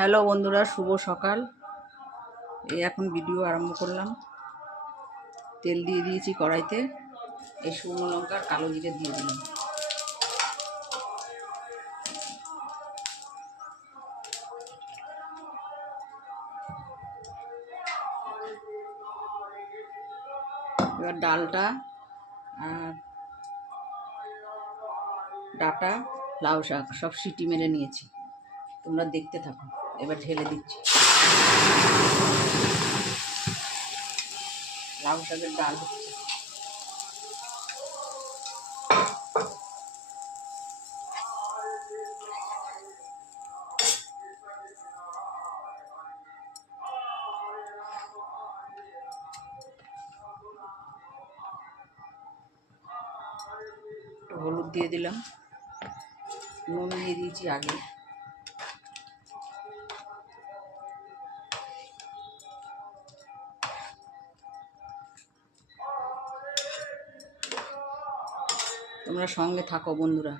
Hello বন্ধুরা, শুভ সকাল। এই এখন ভিডিও আরম্ভ করলাম। তেল দিয়ে দিয়েছি কড়াইতে, এই শুকনো লঙ্কা আর কালো জিরে দিয়ে দিলাম। এবার ডালটা আর ডাটা, লাউ শাক সব সিটি মেরে নিয়েছি, তোমরা দেখতে থাকো। এবার ঢেলে দিচ্ছি। লাউ শাকের ডাল হচ্ছে। হলুদ দিয়ে দিলাম, নুন দিয়ে দিয়েছি আগে। তোমরা সঙ্গে থাকো বন্ধুরা।